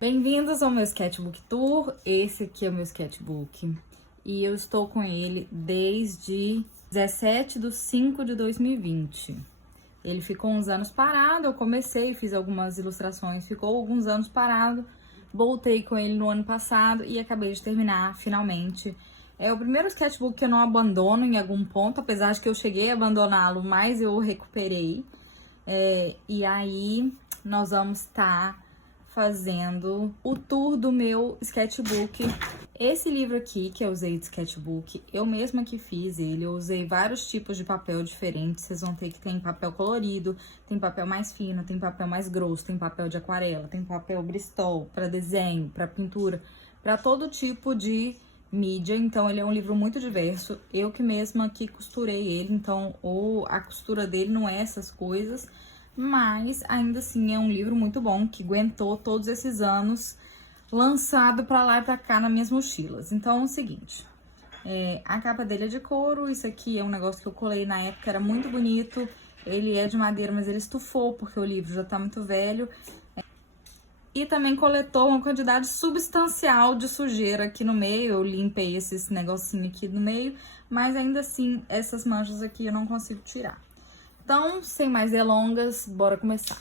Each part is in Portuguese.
Bem-vindos ao meu Sketchbook Tour. Esse aqui é o meu sketchbook e eu estou com ele desde 17/5/2020. Ele ficou uns anos parado, eu comecei, fiz algumas ilustrações, ficou alguns anos parado, voltei com ele no ano passado e acabei de terminar, finalmente. É o primeiro sketchbook que eu não abandono em algum ponto, apesar de que eu cheguei a abandoná-lo, mas eu o recuperei. E aí nós vamos estar fazendo o tour do meu sketchbook. Esse livro aqui que eu usei de sketchbook, eu mesma que fiz ele, eu usei vários tipos de papel diferentes. Vocês vão ter que tem papel colorido, tem papel mais fino, tem papel mais grosso, tem papel de aquarela, tem papel Bristol para desenho, para pintura, para todo tipo de mídia. Então ele é um livro muito diverso. Eu que mesma que costurei ele, então a costura dele não é essas coisas, mas ainda assim é um livro muito bom, que aguentou todos esses anos, lançado pra lá e pra cá nas minhas mochilas. Então é o seguinte, a capa dele é de couro, isso aqui é um negócio que eu colei na época, era muito bonito. Ele é de madeira, mas ele estufou, porque o livro já tá muito velho. E também coletou uma quantidade substancial de sujeira aqui no meio. Eu limpei esses negocinho aqui no meio, mas ainda assim, essas manchas aqui eu não consigo tirar. Então, sem mais delongas, bora começar.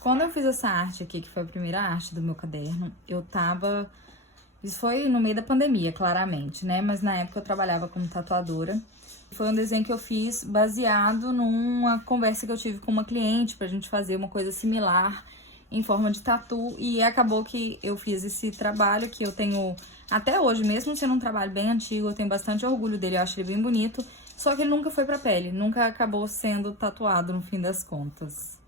Quando eu fiz essa arte aqui, que foi a primeira arte do meu caderno, eu tava... Isso foi no meio da pandemia, claramente, né? Mas na época eu trabalhava como tatuadora. Foi um desenho que eu fiz baseado numa conversa que eu tive com uma cliente pra gente fazer uma coisa similar em forma de tatu. E acabou que eu fiz esse trabalho que eu tenho até hoje, mesmo sendo um trabalho bem antigo, eu tenho bastante orgulho dele, eu acho ele bem bonito. Só que ele nunca foi pra pele, nunca acabou sendo tatuado no fim das contas.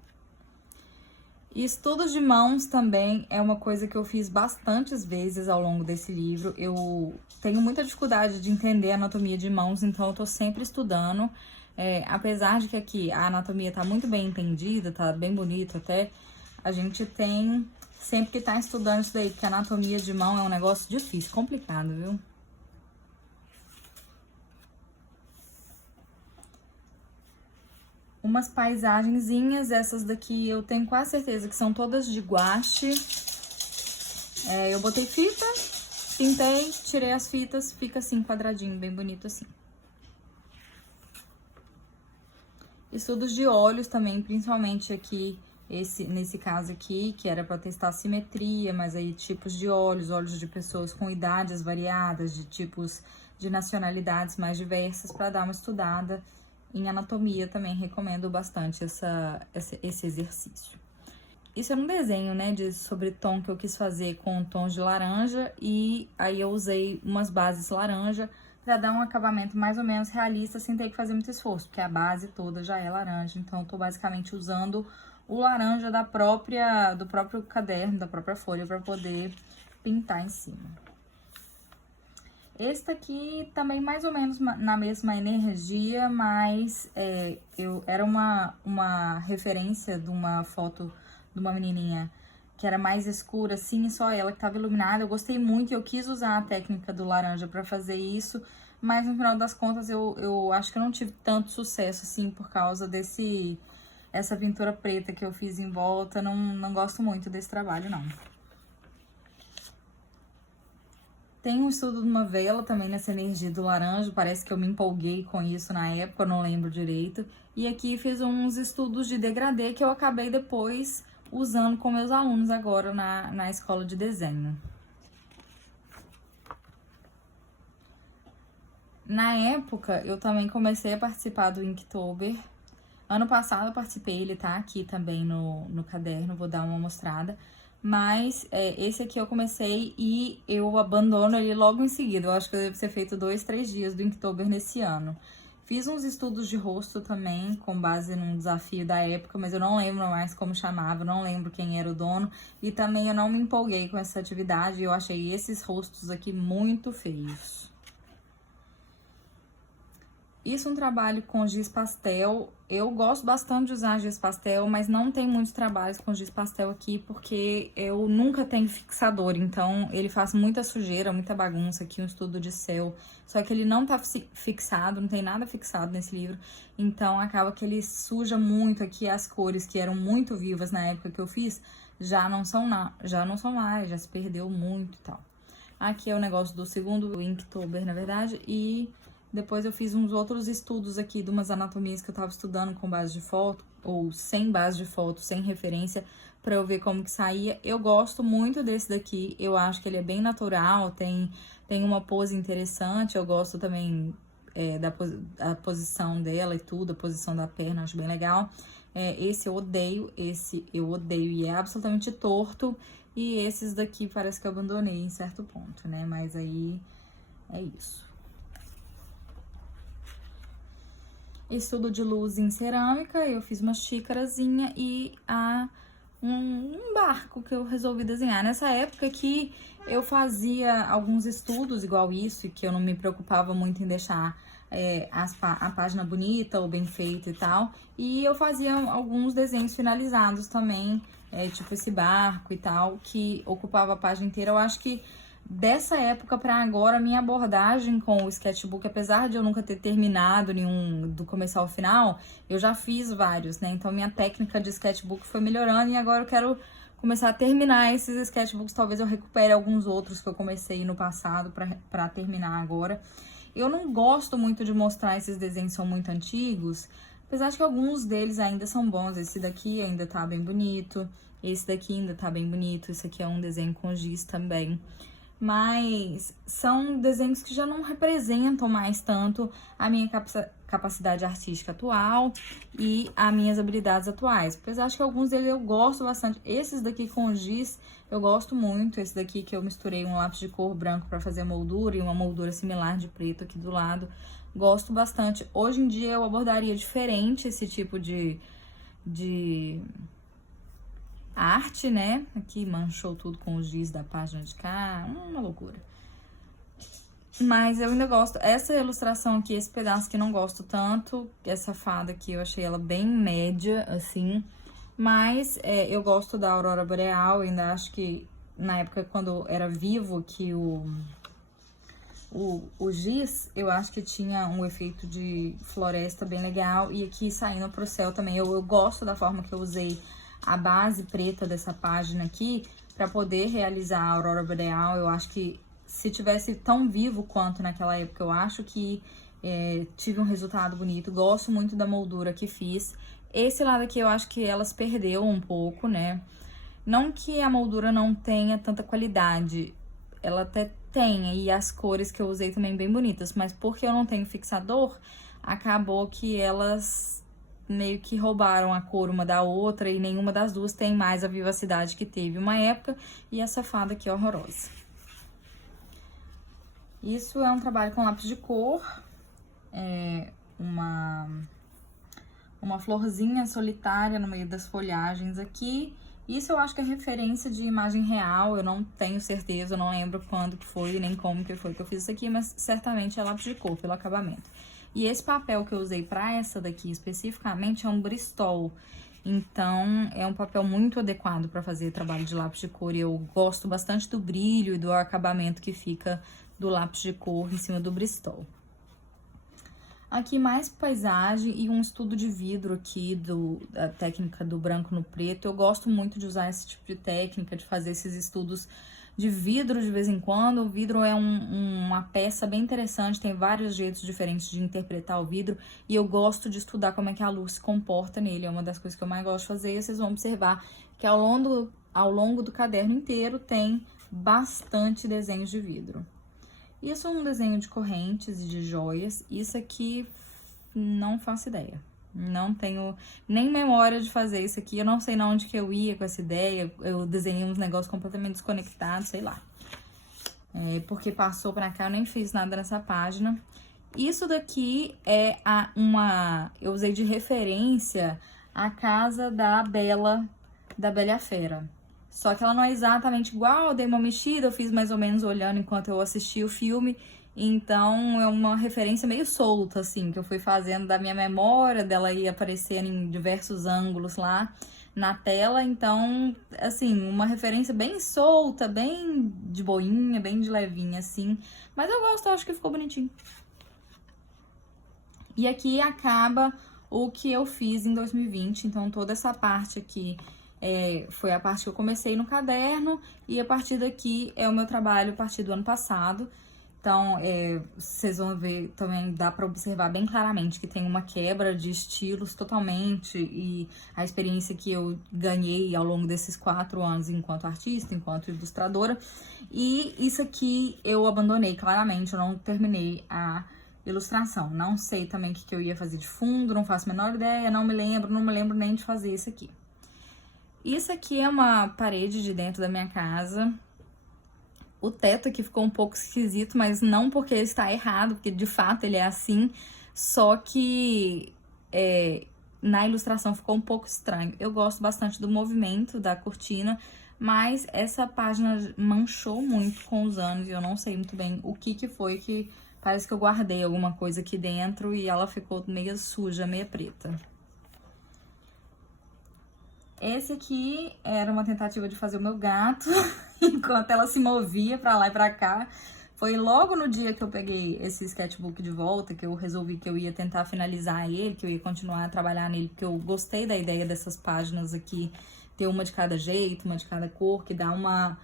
E estudos de mãos também é uma coisa que eu fiz bastantes vezes ao longo desse livro. Eu tenho muita dificuldade de entender a anatomia de mãos, então eu tô sempre estudando. Apesar de que aqui a anatomia tá muito bem entendida, tá bem bonito até, a gente tem sempre que tá estudando isso daí, porque a anatomia de mão é um negócio difícil, complicado, viu? Umas paisagenzinhas, essas daqui eu tenho quase certeza que são todas de guache. Eu botei fita, pintei, tirei as fitas, fica assim, quadradinho, bem bonito assim. Estudos de olhos também, principalmente aqui, nesse caso aqui, que era pra testar a simetria, mas aí tipos de olhos de pessoas com idades variadas, de tipos de nacionalidades mais diversas, pra dar uma estudada. Em anatomia também recomendo bastante esse exercício. Isso era um desenho, né, sobre tom que eu quis fazer com tons de laranja, e aí eu usei umas bases laranja para dar um acabamento mais ou menos realista, sem ter que fazer muito esforço, porque a base toda já é laranja. Então eu tô basicamente usando o laranja do próprio caderno, da própria folha, para poder pintar em cima. Esse daqui também mais ou menos na mesma energia, mas era uma referência de uma foto de uma menininha que era mais escura, assim, só ela que estava iluminada. Eu gostei muito e eu quis usar a técnica do laranja para fazer isso, mas no final das contas eu acho que eu não tive tanto sucesso, assim, por causa essa pintura preta que eu fiz em volta. Não gosto muito desse trabalho, não. Tem um estudo de uma vela também nessa energia do laranja, parece que eu me empolguei com isso na época, eu não lembro direito. E aqui fiz uns estudos de degradê que eu acabei depois usando com meus alunos agora na escola de desenho. Na época, eu também comecei a participar do Inktober. Ano passado eu participei, ele tá aqui também no caderno, vou dar uma mostrada. Mas esse aqui eu comecei e eu abandono ele logo em seguida. Eu acho que eu devo ter feito 2, 3 dias do Inktober nesse ano. Fiz uns estudos de rosto também, com base num desafio da época, mas eu não lembro mais como chamava, eu não lembro quem era o dono. E também eu não me empolguei com essa atividade, eu achei esses rostos aqui muito feios. Isso é um trabalho com giz pastel. Eu gosto bastante de usar giz pastel, mas não tem muitos trabalhos com giz pastel aqui, porque eu nunca tenho fixador. Então, ele faz muita sujeira, muita bagunça aqui, um estudo de céu. Só que ele não tá fixado, não tem nada fixado nesse livro. Então, acaba que ele suja muito aqui as cores que eram muito vivas na época que eu fiz. Já não são mais, já se perdeu muito e tal. Aqui é o negócio do segundo Inktober, na verdade, e depois eu fiz uns outros estudos aqui de umas anatomias que eu tava estudando com base de foto, ou sem base de foto, sem referência, pra eu ver como que saía. Eu gosto muito desse daqui, eu acho que ele é bem natural, tem uma pose interessante, eu gosto também da posição dela e tudo, a posição da perna, acho bem legal. Esse eu odeio e é absolutamente torto. E esses daqui parece que eu abandonei em certo ponto, né? Mas aí é isso. Estudo de luz em cerâmica, eu fiz uma xícarazinha e um barco que eu resolvi desenhar. Nessa época que eu fazia alguns estudos igual isso, e que eu não me preocupava muito em deixar a página bonita ou bem feita e tal. E eu fazia alguns desenhos finalizados também, tipo esse barco e tal, que ocupava a página inteira. Eu acho que dessa época pra agora, minha abordagem com o sketchbook, apesar de eu nunca ter terminado nenhum do começo ao final, eu já fiz vários, né? Então minha técnica de sketchbook foi melhorando e agora eu quero começar a terminar esses sketchbooks. Talvez eu recupere alguns outros que eu comecei no passado pra terminar agora. Eu não gosto muito de mostrar esses desenhos, são muito antigos, apesar de que alguns deles ainda são bons. Esse daqui ainda tá bem bonito, esse daqui ainda tá bem bonito, esse aqui é um desenho com giz também. Mas são desenhos que já não representam mais tanto a minha capacidade artística atual e as minhas habilidades atuais. Apesar de que alguns deles eu gosto bastante. Esses daqui com giz eu gosto muito. Esse daqui que eu misturei um lápis de cor branco para fazer a moldura e uma moldura similar de preto aqui do lado. Gosto bastante. Hoje em dia eu abordaria diferente esse tipo de arte, né? Aqui manchou tudo com o giz da página de cá, uma loucura. Mas eu ainda gosto. Essa ilustração aqui, esse pedaço que não gosto tanto, essa fada aqui eu achei ela bem média, assim. Mas eu gosto da Aurora Boreal, ainda acho que na época quando era vivo que o giz, eu acho que tinha um efeito de floresta bem legal. E aqui saindo pro céu também, eu gosto da forma que eu usei a base preta dessa página aqui para poder realizar a Aurora Boreal. Eu acho que se tivesse tão vivo quanto naquela época, eu acho que tive um resultado bonito. Gosto muito da moldura que fiz. Esse lado aqui eu acho que elas perdeu um pouco, né? Não que a moldura não tenha tanta qualidade, ela até tem, e as cores que eu usei também bem bonitas, mas porque eu não tenho fixador, acabou que elas meio que roubaram a cor uma da outra e nenhuma das duas tem mais a vivacidade que teve uma época. E essa fada aqui é horrorosa. Isso é um trabalho com lápis de cor, uma florzinha solitária no meio das folhagens aqui. Isso eu acho que é referência de imagem real, eu não tenho certeza, eu não lembro quando que foi, nem como que foi que eu fiz isso aqui, mas certamente é lápis de cor, pelo acabamento. E esse papel que eu usei pra essa daqui especificamente é um Bristol. Então, é um papel muito adequado pra fazer trabalho de lápis de cor. E eu gosto bastante do brilho e do acabamento que fica do lápis de cor em cima do Bristol. Aqui mais paisagem e um estudo de vidro aqui da técnica do branco no preto. Eu gosto muito de usar esse tipo de técnica, de fazer esses estudos de vidro de vez em quando. O vidro é uma peça bem interessante, tem vários jeitos diferentes de interpretar o vidro. E eu gosto de estudar como é que a luz se comporta nele, é uma das coisas que eu mais gosto de fazer. E vocês vão observar que ao longo do caderno inteiro tem bastante desenhos de vidro. Isso é um desenho de correntes e de joias. Isso aqui, não faço ideia. Não tenho nem memória de fazer isso aqui. Eu não sei na onde que eu ia com essa ideia. Eu desenhei uns negócios completamente desconectados, sei lá. Porque passou pra cá, eu nem fiz nada nessa página. Isso daqui é eu usei de referência a casa da Bela e a Fera. Só que ela não é exatamente igual, eu dei uma mexida, eu fiz mais ou menos olhando enquanto eu assistia o filme. Então é uma referência meio solta, assim, que eu fui fazendo da minha memória, dela ir aparecendo em diversos ângulos lá na tela. Então, assim, uma referência bem solta, bem de boinha, bem de levinha, assim. Mas eu gosto, eu acho que ficou bonitinho. E aqui acaba o que eu fiz em 2020, então toda essa parte aqui foi a parte que eu comecei no caderno, e a partir daqui é o meu trabalho a partir do ano passado. Então, vocês vão ver também, dá para observar bem claramente que tem uma quebra de estilos totalmente, e a experiência que eu ganhei ao longo desses 4 anos enquanto artista, enquanto ilustradora. E isso aqui eu abandonei claramente, eu não terminei a ilustração. Não sei também o que eu ia fazer de fundo, não faço a menor ideia, não me lembro nem de fazer isso aqui. Isso aqui é uma parede de dentro da minha casa. O teto aqui ficou um pouco esquisito, mas não porque ele está errado, porque de fato ele é assim, só que na ilustração ficou um pouco estranho. Eu gosto bastante do movimento da cortina, mas essa página manchou muito com os anos e eu não sei muito bem o que foi que parece que eu guardei alguma coisa aqui dentro e ela ficou meio suja, meio preta. Esse aqui era uma tentativa de fazer o meu gato, enquanto ela se movia pra lá e pra cá. Foi logo no dia que eu peguei esse sketchbook de volta, que eu resolvi que eu ia tentar finalizar ele, que eu ia continuar a trabalhar nele, porque eu gostei da ideia dessas páginas aqui, ter uma de cada jeito, uma de cada cor, que dá uma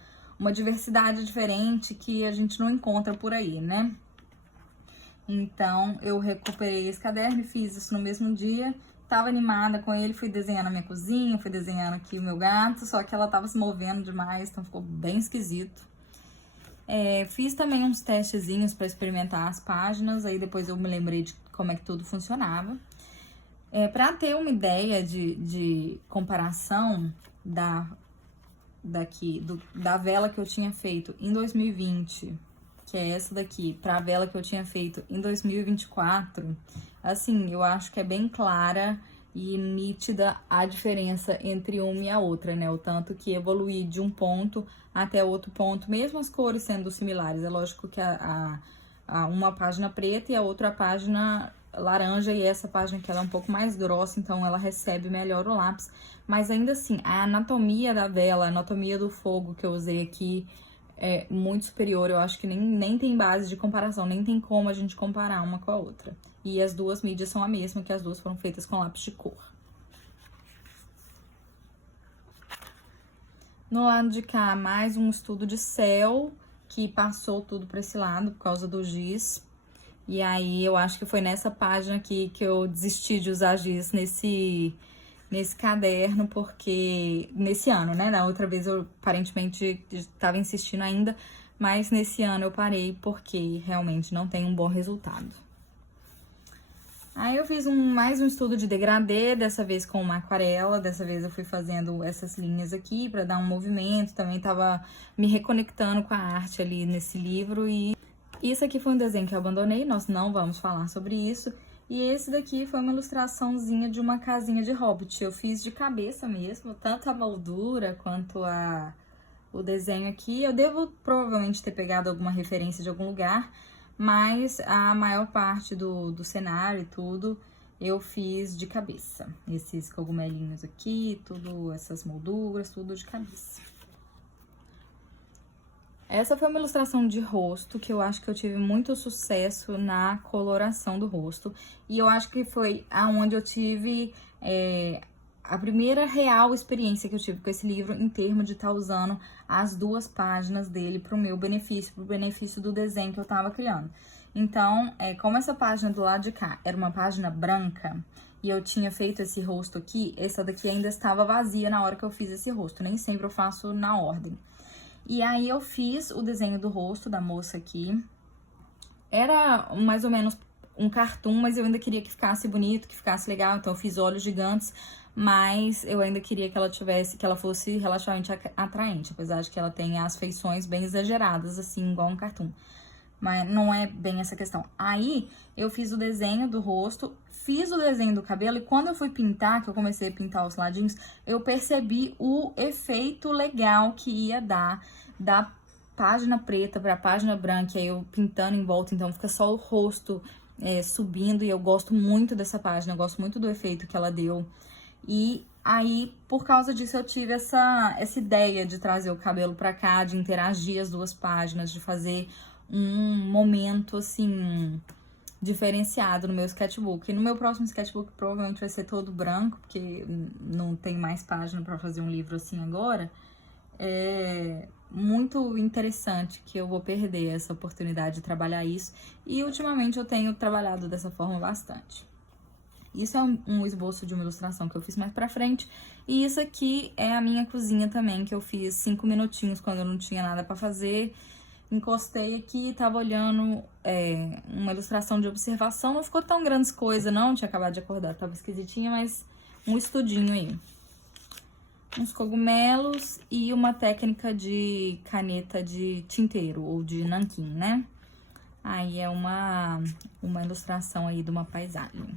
diversidade diferente que a gente não encontra por aí, né? Então, eu recuperei esse caderno e fiz isso no mesmo dia. Tava animada com ele, fui desenhando a minha cozinha, fui desenhando aqui o meu gato, só que ela tava se movendo demais, então ficou bem esquisito. Fiz também uns testezinhos para experimentar as páginas, aí depois eu me lembrei de como é que tudo funcionava. Para ter uma ideia de comparação da vela que eu tinha feito em 2020, que é essa daqui, para a vela que eu tinha feito em 2024, assim, eu acho que é bem clara e nítida a diferença entre uma e a outra, né? O tanto que evoluí de um ponto até outro ponto, mesmo as cores sendo similares. É lógico que uma página preta e a outra página laranja, e essa página que ela é um pouco mais grossa, então ela recebe melhor o lápis. Mas ainda assim, a anatomia da vela, a anatomia do fogo que eu usei aqui é muito superior. Eu acho que nem tem base de comparação, nem tem como a gente comparar uma com a outra. E as duas mídias são a mesma, que as duas foram feitas com lápis de cor. No lado de cá, mais um estudo de céu, que passou tudo para esse lado por causa do giz. E aí, eu acho que foi nessa página aqui que eu desisti de usar giz nesse caderno, porque nesse ano, né? Na outra vez eu aparentemente estava insistindo ainda, mas nesse ano eu parei porque realmente não tem um bom resultado. Aí eu fiz mais um estudo de degradê, dessa vez com uma aquarela, dessa vez eu fui fazendo essas linhas aqui para dar um movimento, também tava me reconectando com a arte ali nesse livro. E isso aqui foi um desenho que eu abandonei, nós não vamos falar sobre isso. E esse daqui foi uma ilustraçãozinha de uma casinha de Hobbit. Eu fiz de cabeça mesmo, tanto a moldura quanto o desenho aqui. Eu devo provavelmente ter pegado alguma referência de algum lugar, mas a maior parte do cenário e tudo eu fiz de cabeça. Esses cogumelinhos aqui, tudo, essas molduras, tudo de cabeça. Essa foi uma ilustração de rosto, que eu acho que eu tive muito sucesso na coloração do rosto. E eu acho que foi aonde eu tive a primeira real experiência que eu tive com esse livro, em termos de estar usando as duas páginas dele para o meu benefício, para o benefício do desenho que eu estava criando. Então, como essa página do lado de cá era uma página branca, e eu tinha feito esse rosto aqui, essa daqui ainda estava vazia na hora que eu fiz esse rosto. Nem sempre eu faço na ordem. E aí eu fiz o desenho do rosto da moça aqui. Era mais ou menos um cartoon, mas eu ainda queria que ficasse bonito, que ficasse legal. Então eu fiz olhos gigantes, mas eu ainda queria que ela fosse relativamente atraente, apesar de que ela tenha as feições bem exageradas, assim, igual um cartoon. Mas não é bem essa questão. Aí eu fiz o desenho do rosto, fiz o desenho do cabelo, e quando eu fui pintar, que eu comecei a pintar os ladinhos, eu percebi o efeito legal que ia dar da página preta pra página branca, e aí eu pintando em volta, então fica só o rosto subindo, e eu gosto muito dessa página, eu gosto muito do efeito que ela deu. E aí, por causa disso, eu tive essa ideia de trazer o cabelo pra cá, de interagir as duas páginas, de fazer um momento, assim, diferenciado no meu sketchbook. E no meu próximo sketchbook provavelmente vai ser todo branco, porque não tem mais página pra fazer um livro assim agora. É muito interessante que eu vou perder essa oportunidade de trabalhar isso. E ultimamente eu tenho trabalhado dessa forma bastante. Isso é um esboço de uma ilustração que eu fiz mais pra frente. E isso aqui é a minha cozinha também, que eu fiz 5 minutinhos quando eu não tinha nada pra fazer. Encostei aqui e tava olhando uma ilustração de observação. Não ficou tão grandes coisas, não. Tinha acabado de acordar, tava esquisitinha, mas um estudinho aí. Uns cogumelos e uma técnica de caneta de tinteiro, ou de nanquim, né? Aí é uma ilustração aí de uma paisagem.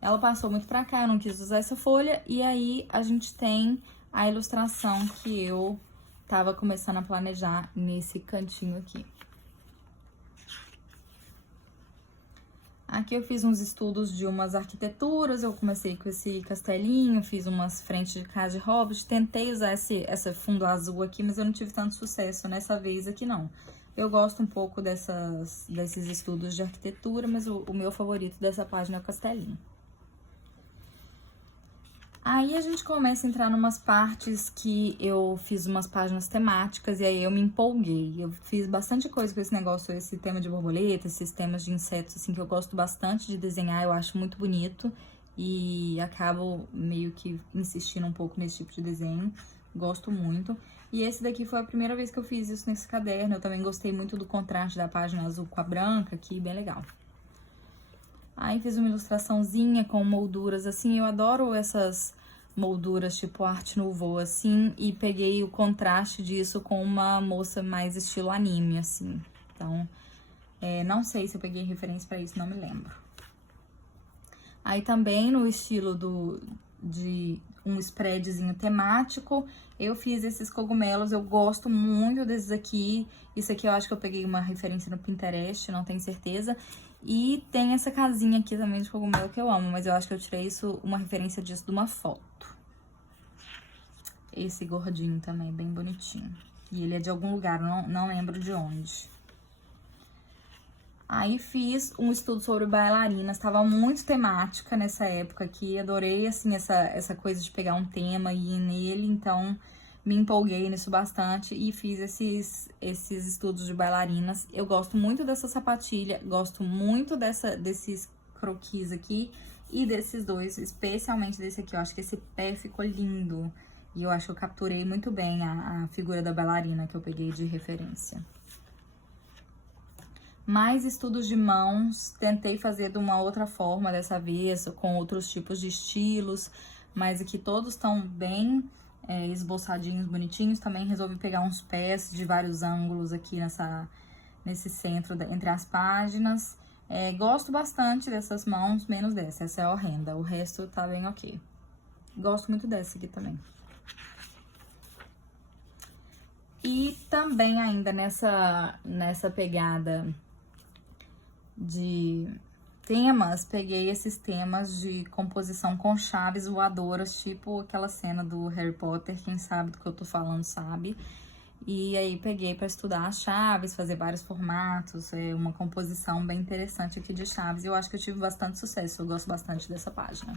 Ela passou muito pra cá, eu não quis usar essa folha. E aí a gente tem a ilustração que eu tava começando a planejar nesse cantinho aqui. Aqui eu fiz uns estudos de umas arquiteturas, eu comecei com esse castelinho, fiz umas frentes de casa de hobbit, tentei usar essa fundo azul aqui, mas eu não tive tanto sucesso nessa vez aqui não. Eu gosto um pouco desses estudos de arquitetura, mas o meu favorito dessa página é o castelinho. Aí a gente começa a entrar numas partes que eu fiz umas páginas temáticas e aí eu me empolguei. Eu fiz bastante coisa com esse negócio, esse tema de borboleta, esses temas de insetos, assim, que eu gosto bastante de desenhar, eu acho muito bonito. E acabo meio que insistindo um pouco nesse tipo de desenho, gosto muito. E esse daqui foi a primeira vez que eu fiz isso nesse caderno, eu também gostei muito do contraste da página azul com a branca aqui, bem legal. Aí fiz uma ilustraçãozinha com molduras, assim, eu adoro essas molduras tipo Art Nouveau, assim, e peguei o contraste disso com uma moça mais estilo anime, assim. Então, não sei se eu peguei referência pra isso, não me lembro. Aí também no estilo de um spreadzinho temático, eu fiz esses cogumelos, eu gosto muito desses aqui. Isso aqui eu acho que eu peguei uma referência no Pinterest, não tenho certeza. E tem essa casinha aqui também de cogumelo que eu amo, mas eu acho que eu tirei uma referência disso de uma foto. Esse gordinho também, bem bonitinho. E ele é de algum lugar, não lembro de onde. Aí fiz um estudo sobre bailarinas, tava muito temática nessa época aqui. Adorei, assim, essa coisa de pegar um tema e ir nele, então me empolguei nisso bastante e fiz esses estudos de bailarinas. Eu gosto muito dessa sapatilha, gosto muito desses croquis aqui e desses dois, especialmente desse aqui. Eu acho que esse pé ficou lindo e eu acho que eu capturei muito bem a figura da bailarina que eu peguei de referência. Mais estudos de mãos, tentei fazer de uma outra forma dessa vez, com outros tipos de estilos, mas aqui todos estão bem esboçadinhos, bonitinhos. Também resolvi pegar uns pés de vários ângulos aqui nesse centro, entre as páginas. Gosto bastante dessas mãos, menos dessa, essa é horrenda, o resto tá bem ok. Gosto muito dessa aqui também. E também ainda nessa pegada de temas, peguei esses temas de composição com chaves voadoras, tipo aquela cena do Harry Potter, quem sabe do que eu tô falando sabe. E aí peguei pra estudar as chaves, fazer vários formatos, uma composição bem interessante aqui de chaves. E eu acho que eu tive bastante sucesso, eu gosto bastante dessa página.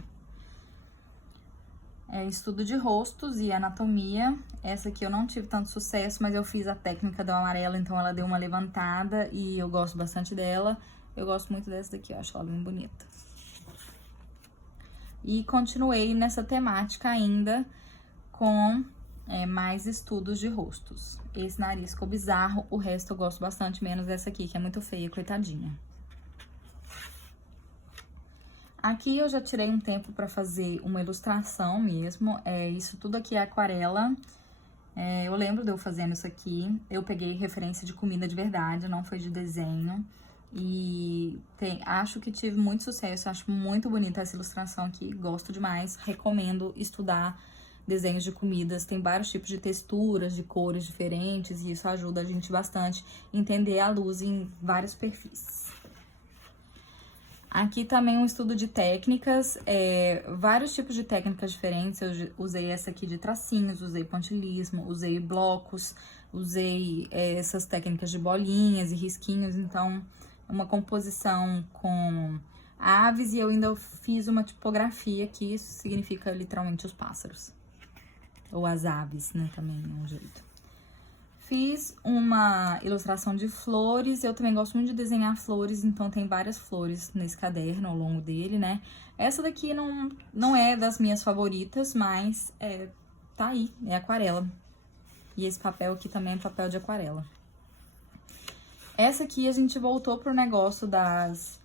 Estudo de rostos e anatomia. Essa aqui eu não tive tanto sucesso, mas eu fiz a técnica do amarelo, então ela deu uma levantada e eu gosto bastante dela. Eu gosto muito dessa daqui, eu acho ela bem bonita. E continuei nessa temática ainda com mais estudos de rostos. Esse nariz ficou bizarro, o resto eu gosto bastante, menos essa aqui, que é muito feia, coitadinha. Aqui eu já tirei um tempo pra fazer uma ilustração mesmo, isso tudo aqui é aquarela. Eu lembro de eu fazendo isso aqui, eu peguei referência de comida de verdade, não foi de desenho. E acho que tive muito sucesso, acho muito bonita essa ilustração aqui, gosto demais, recomendo estudar desenhos de comidas, tem vários tipos de texturas, de cores diferentes, e isso ajuda a gente bastante a entender a luz em vários perfis. Aqui também um estudo de técnicas, vários tipos de técnicas diferentes. Eu usei essa aqui de tracinhos, usei pontilhismo, usei blocos, usei essas técnicas de bolinhas e risquinhos. Então, uma composição com aves, e eu ainda fiz uma tipografia aqui, isso significa literalmente os pássaros. Ou as aves, né, também é um jeito. Fiz uma ilustração de flores, eu também gosto muito de desenhar flores, então tem várias flores nesse caderno ao longo dele, né? Essa daqui não é das minhas favoritas, mas tá aí, é aquarela. E esse papel aqui também é papel de aquarela. Essa aqui a gente voltou pro negócio das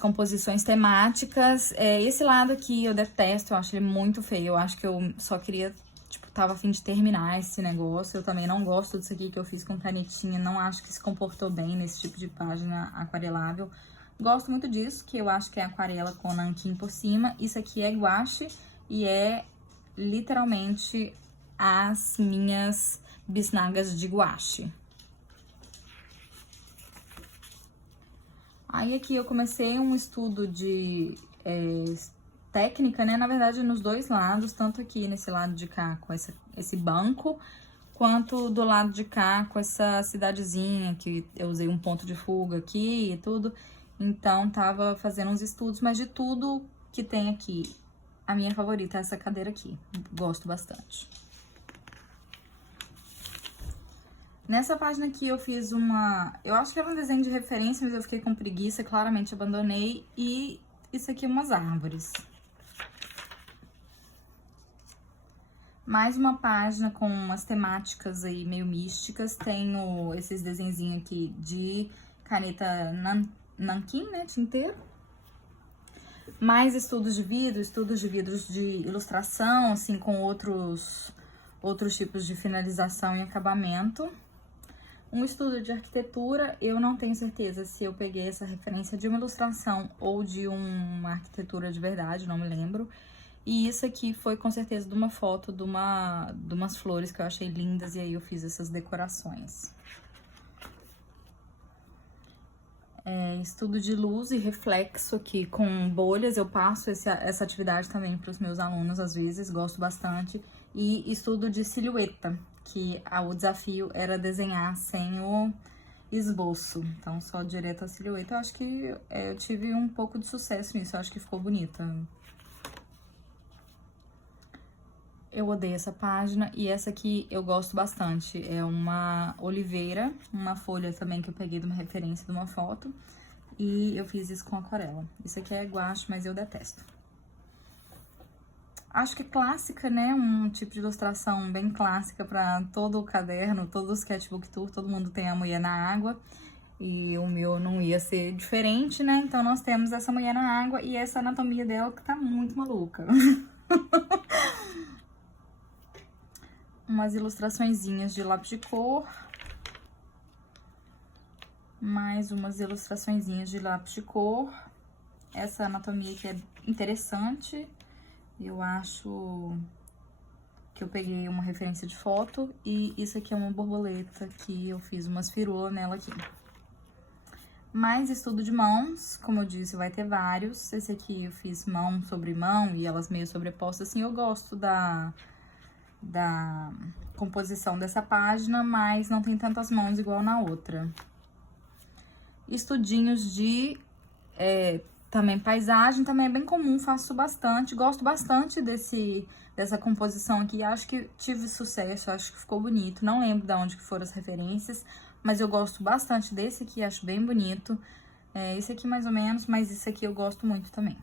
composições temáticas. Esse lado aqui eu detesto, eu acho ele muito feio, eu acho que eu só queria... tava a fim de terminar esse negócio. Eu também não gosto disso aqui que eu fiz com canetinha, não acho que se comportou bem nesse tipo de página aquarelável. Gosto muito disso, que eu acho que é aquarela com nanquim por cima. Isso aqui é guache e é literalmente as minhas bisnagas de guache. Aí aqui eu comecei um estudo de... técnica, né? Na verdade, nos dois lados, tanto aqui nesse lado de cá com esse banco, quanto do lado de cá com essa cidadezinha, que eu usei um ponto de fuga aqui e tudo. Então, tava fazendo uns estudos, mas de tudo que tem aqui, a minha favorita é essa cadeira aqui. Gosto bastante. Nessa página aqui eu fiz eu acho que era um desenho de referência, mas eu fiquei com preguiça, claramente abandonei. E isso aqui é umas árvores. Mais uma página com umas temáticas aí meio místicas. Tenho esses desenhinhos aqui de caneta nanquim, né, tinteiro. Mais estudos de vidros de ilustração, assim, com outros tipos de finalização e acabamento. Um estudo de arquitetura, eu não tenho certeza se eu peguei essa referência de uma ilustração ou de uma arquitetura de verdade, não me lembro. E isso aqui foi com certeza de uma foto de umas flores que eu achei lindas, e aí eu fiz essas decorações. Estudo de luz e reflexo aqui com bolhas, eu passo essa atividade também para os meus alunos às vezes, gosto bastante. E estudo de silhueta, que o desafio era desenhar sem o esboço, então só direto a silhueta. Eu acho que eu tive um pouco de sucesso nisso, eu acho que ficou bonita. Eu odeio essa página, e essa aqui eu gosto bastante. É uma oliveira, uma folha também que eu peguei de uma referência de uma foto. E eu fiz isso com aquarela. Isso aqui é guache, mas eu detesto. Acho que clássica, né? Um tipo de ilustração bem clássica para todo o caderno, todo o sketchbook tour. Todo mundo tem a mulher na água. E o meu não ia ser diferente, né? Então nós temos essa mulher na água e essa anatomia dela que tá muito maluca. Umas ilustraçõezinhas de lápis de cor. Mais umas ilustraçõezinhas de lápis de cor. Essa anatomia aqui é interessante. Eu acho que eu peguei uma referência de foto. E isso aqui é uma borboleta que eu fiz umas firula nela aqui. Mais estudo de mãos, como eu disse, vai ter vários. Esse aqui eu fiz mão sobre mão e elas meio sobrepostas, assim. Eu gosto da composição dessa página, mas não tem tantas mãos igual na outra. Estudinhos de também paisagem, também é bem comum, faço bastante. Gosto bastante dessa composição aqui, acho que tive sucesso, acho que ficou bonito. Não lembro de onde que foram as referências, mas eu gosto bastante desse aqui, acho bem bonito. Esse aqui mais ou menos, mas esse aqui eu gosto muito também.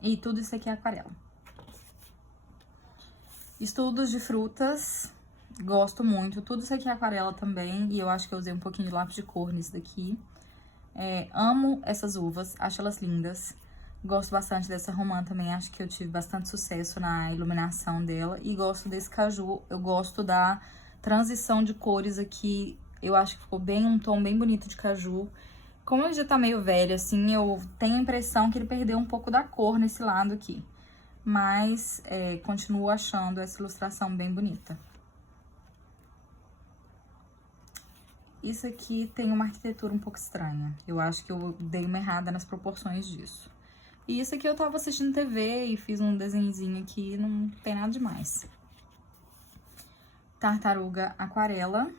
E tudo isso aqui é aquarela. Estudos de frutas, gosto muito. Tudo isso aqui é aquarela também, e eu acho que eu usei um pouquinho de lápis de cor nesse daqui. Amo essas uvas, acho elas lindas. Gosto bastante dessa romã também, acho que eu tive bastante sucesso na iluminação dela. E gosto desse caju, eu gosto da transição de cores aqui. Eu acho que ficou um tom bem bonito de caju. Como ele já tá meio velho, assim, eu tenho a impressão que ele perdeu um pouco da cor nesse lado aqui. mas continuo achando essa ilustração bem bonita. Isso aqui tem uma arquitetura um pouco estranha. Eu acho que eu dei uma errada nas proporções disso. E isso aqui eu tava assistindo TV e fiz um desenhozinho aqui, não tem nada demais. Tartaruga aquarela.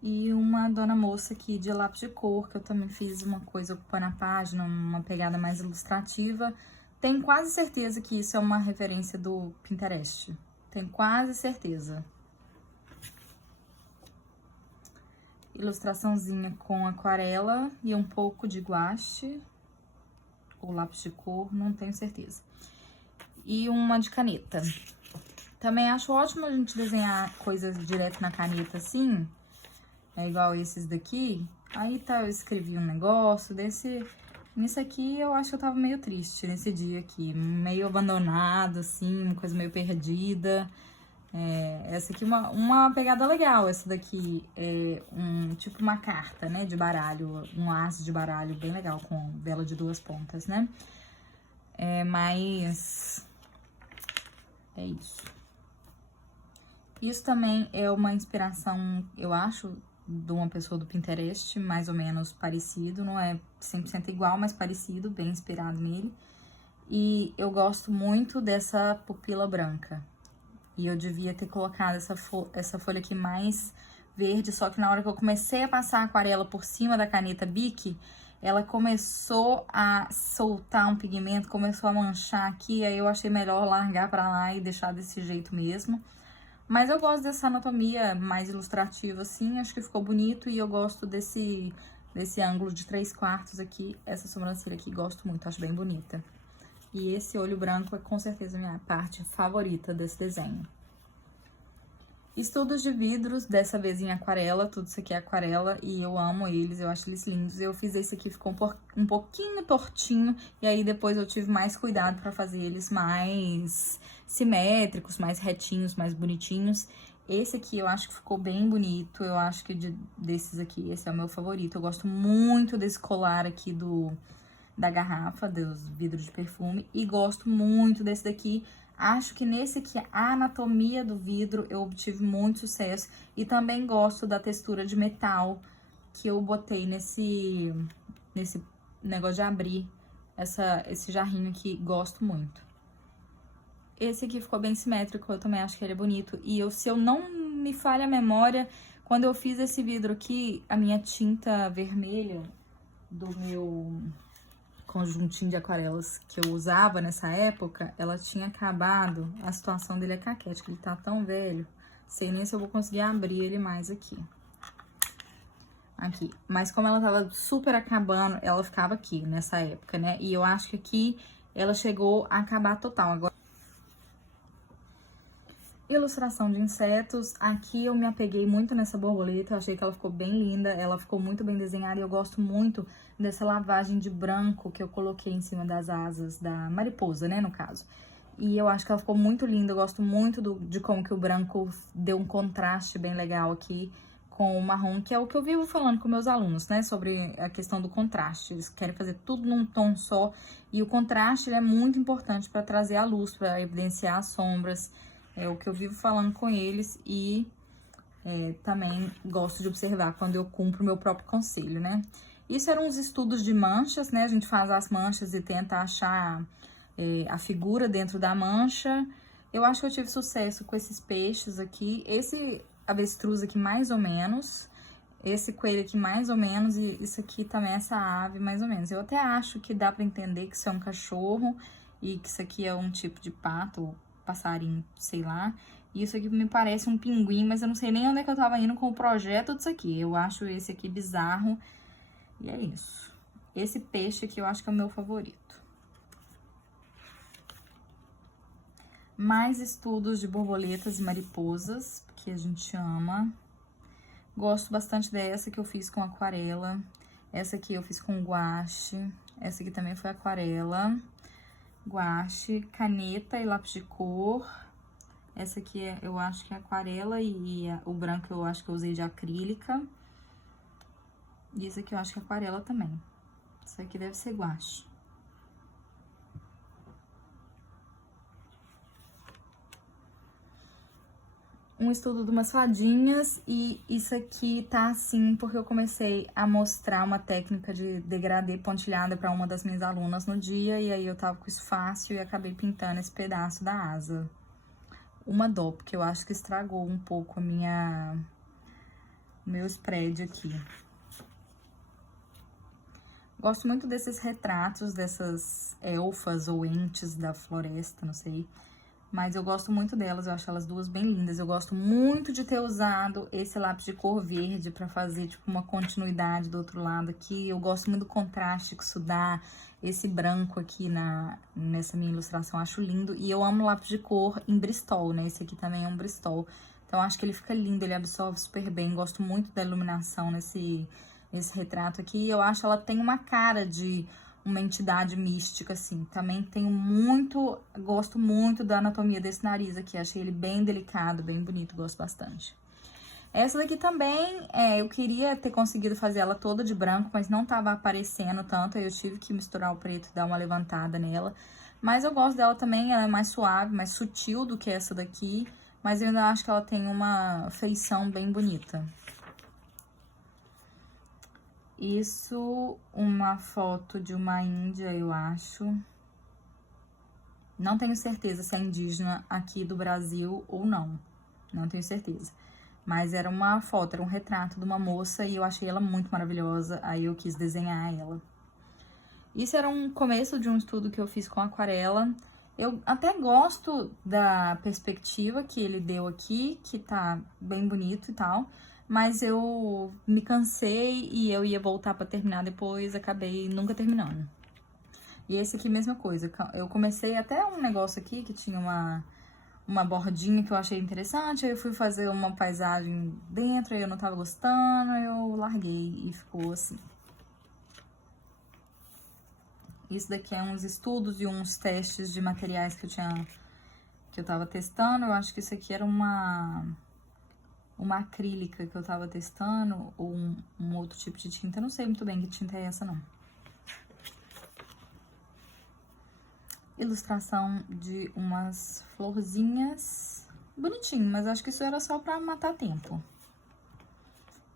E uma Dona Moça aqui de lápis de cor, que eu também fiz uma coisa ocupando a página, uma pegada mais ilustrativa. Tenho quase certeza que isso é uma referência do Pinterest. Tenho quase certeza. Ilustraçãozinha com aquarela e um pouco de guache ou lápis de cor, não tenho certeza. E uma de caneta. Também acho ótimo a gente desenhar coisas direto na caneta assim, igual esses daqui. Aí tá, eu escrevi um negócio desse... Nisso aqui eu acho que eu tava meio triste nesse dia aqui, meio abandonado assim, uma coisa meio perdida. Essa aqui uma pegada legal, essa daqui é tipo uma carta, né, de baralho, um as de baralho bem legal, com vela de 2 pontas, né? Mas é isso. Isso também é uma inspiração, eu acho, de uma pessoa do Pinterest, mais ou menos parecido, não é 100% igual, mas parecido, bem inspirado nele. E eu gosto muito dessa pupila branca. E eu devia ter colocado essa folha aqui mais verde, só que na hora que eu comecei a passar a aquarela por cima da caneta Bic, ela começou a soltar um pigmento, começou a manchar aqui, aí eu achei melhor largar pra lá e deixar desse jeito mesmo. Mas eu gosto dessa anatomia mais ilustrativa assim, acho que ficou bonito e eu gosto desse ângulo de 3/4 aqui, essa sobrancelha aqui, gosto muito, acho bem bonita. E esse olho branco é com certeza a minha parte favorita desse desenho. Estudos de vidros, dessa vez em aquarela, tudo isso aqui é aquarela e eu amo eles, eu acho eles lindos. Eu fiz esse aqui, ficou um pouquinho tortinho e aí depois eu tive mais cuidado pra fazer eles mais simétricos, mais retinhos, mais bonitinhos. Esse aqui eu acho que ficou bem bonito, eu acho que desses aqui, esse é o meu favorito. Eu gosto muito desse colar aqui da garrafa, dos vidros de perfume, e gosto muito desse daqui. Acho que nesse aqui, a anatomia do vidro, eu obtive muito sucesso. E também gosto da textura de metal que eu botei nesse negócio de abrir esse jarrinho aqui. Gosto muito. Esse aqui ficou bem simétrico, eu também acho que ele é bonito. E se eu não me falha a memória, quando eu fiz esse vidro aqui, a minha tinta vermelha do meu conjuntinho de aquarelas que eu usava nessa época, ela tinha acabado. A situação dele é caquética, ele tá tão velho, sei nem se eu vou conseguir abrir ele mais aqui. Aqui. Mas como ela tava super acabando, ela ficava aqui nessa época, né? E eu acho que aqui ela chegou a acabar total. Agora, ilustração de insetos. Aqui eu me apeguei muito nessa borboleta, eu achei que ela ficou bem linda, ela ficou muito bem desenhada e eu gosto muito dessa lavagem de branco que eu coloquei em cima das asas da mariposa, né, no caso. E eu acho que ela ficou muito linda, eu gosto muito de como que o branco deu um contraste bem legal aqui com o marrom, que é o que eu vivo falando com meus alunos, né, sobre a questão do contraste. Eles querem fazer tudo num tom só e o contraste ele é muito importante para trazer a luz, para evidenciar as sombras. É o que eu vivo falando com eles e também gosto de observar quando eu cumpro o meu próprio conselho, né? Isso eram uns estudos de manchas, né? A gente faz as manchas e tenta achar a figura dentro da mancha. Eu acho que eu tive sucesso com esses peixes aqui. Esse avestruz aqui mais ou menos. Esse coelho aqui mais ou menos. E isso aqui também, essa ave mais ou menos. Eu até acho que dá pra entender que isso é um cachorro e que isso aqui é um tipo de pato, passarinho, sei lá. E isso aqui me parece um pinguim, mas eu não sei nem onde é que eu tava indo com o projeto disso aqui. Eu acho esse aqui bizarro. E é isso. Esse peixe aqui eu acho que é o meu favorito. Mais estudos de borboletas e mariposas, que a gente ama. Gosto bastante dessa que eu fiz com aquarela. Essa aqui eu fiz com guache. Essa aqui também foi aquarela. Guache, caneta e lápis de cor. Essa aqui eu acho que é aquarela e o branco eu acho que eu usei de acrílica. E esse aqui eu acho que é aquarela também. Isso aqui deve ser guache. um estudo de umas fadinhas e isso aqui tá assim porque eu comecei a mostrar uma técnica de degradê pontilhada para uma das minhas alunas no dia e aí eu tava com isso fácil e acabei pintando esse pedaço da asa. Uma dó, porque eu acho que estragou um pouco o meu spread aqui. Gosto muito desses retratos, dessas elfas ou entes da floresta, não sei. Mas eu gosto muito delas, eu acho elas duas bem lindas. Eu gosto muito de ter usado esse lápis de cor verde pra fazer, tipo, uma continuidade do outro lado aqui. Eu gosto muito do contraste que isso dá, esse branco aqui nessa minha ilustração, eu acho lindo. E eu amo lápis de cor em Bristol, né? Esse aqui também é um Bristol. Então, eu acho que ele fica lindo, ele absorve super bem. Gosto muito da iluminação nesse retrato aqui. Eu acho que ela tem uma cara de uma entidade mística, assim. Também gosto muito da anatomia desse nariz aqui. Achei ele bem delicado, bem bonito, gosto bastante. Essa daqui também, eu queria ter conseguido fazer ela toda de branco, mas não tava aparecendo tanto, aí eu tive que misturar o preto e dar uma levantada nela. Mas eu gosto dela também, ela é mais suave, mais sutil do que essa daqui, mas eu ainda acho que ela tem uma feição bem bonita. Isso, uma foto de uma índia, eu acho. Não tenho certeza se é indígena aqui do Brasil ou não. Não tenho certeza. Mas era uma foto, era um retrato de uma moça e eu achei ela muito maravilhosa. Aí eu quis desenhar ela. Isso era um começo de um estudo que eu fiz com aquarela. Eu até gosto da perspectiva que ele deu aqui, que tá bem bonito e tal. Mas eu me cansei e eu ia voltar pra terminar depois, acabei nunca terminando. E esse aqui, mesma coisa. Eu comecei até um negócio aqui que tinha uma bordinha que eu achei interessante, aí eu fui fazer uma paisagem dentro, aí eu não tava gostando, aí eu larguei e ficou assim. Isso daqui é uns estudos e uns testes de materiais que eu tava testando. Eu acho que isso aqui era uma acrílica que eu tava testando, ou um outro tipo de tinta. Eu não sei muito bem que tinta é essa, não. Ilustração de umas florzinhas. Bonitinho, mas acho que isso era só pra matar tempo.